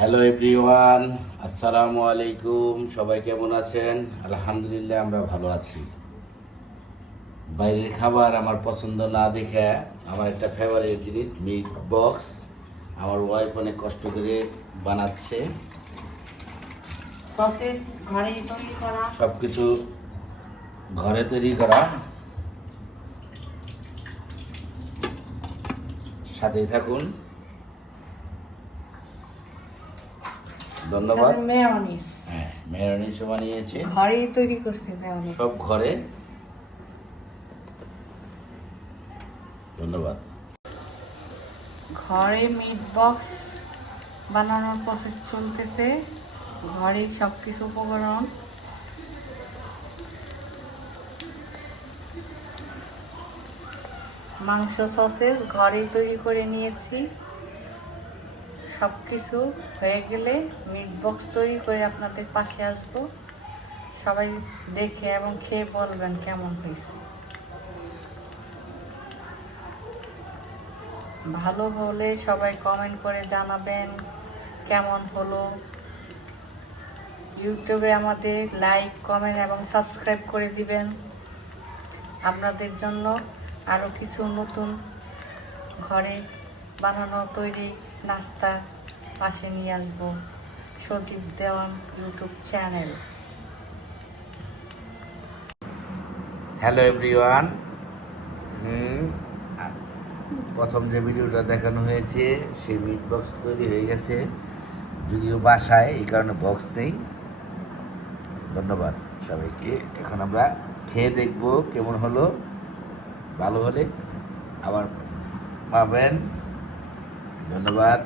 Hello everyone, আসসালামু আলাইকুম। সবাই কেমন আছেন? আলহামদুলিল্লাহ, আমরা ভালো আছি। বাইরের খাবার আমার পছন্দ না দেখে আমার একটা ফেভারিট জিনিস মিট বক্স আমার ওয়াইফ অনেক কষ্ট করে বানাচ্ছে। সসেস ঘরে তৈরি করা। সব কিছু ঘরে তৈরি করা। সাথেই থাকুন। ধন্যবাদ। মেয়োনিজ হ্যাঁ, মেয়োনিজও বানিয়েছে, ঘরেই তৈরি করছি মেয়োনিজ। সব ঘরে। ধন্যবাদ। ঘরে মিট বক্স বানানোর প্রসেস চলতেছে। ঘরেই সব কিছু উপকরণ। মাংস সসেস ঘরেই তৈরি করে নিয়েছি। সব কিছু হয়ে গেলে মিট বক্স তৈরি করে আপনাদের পাশে আসবো। সবাই দেখে এবং খেয়ে বলবেন কেমন হয়েছে। ভালো হলে সবাই কমেন্ট করে জানাবেন কেমন হলো। ইউটিউবে আমাদের লাইক, কমেন্ট এবং সাবস্ক্রাইব করে দিবেন। আপনাদের জন্য আরও কিছু নতুন ঘরে বানানো তৈরি নাস্তা পাশে নিয়ে আসবো। সজীব দেওয়ান ইউটিউব চ্যানেল। Hello everyone. প্রথম যে ভিডিওটা দেখানো হয়েছে সেই মিট বক্স তৈরি হয়ে গেছে, যদিও বাসায়, এই কারণে বক্স নেই। ধন্যবাদ সবাইকে। এখন আমরা খেয়ে দেখব কেমন হলো। ভালো হলে আবার পাবেন। ধন্যবাদ।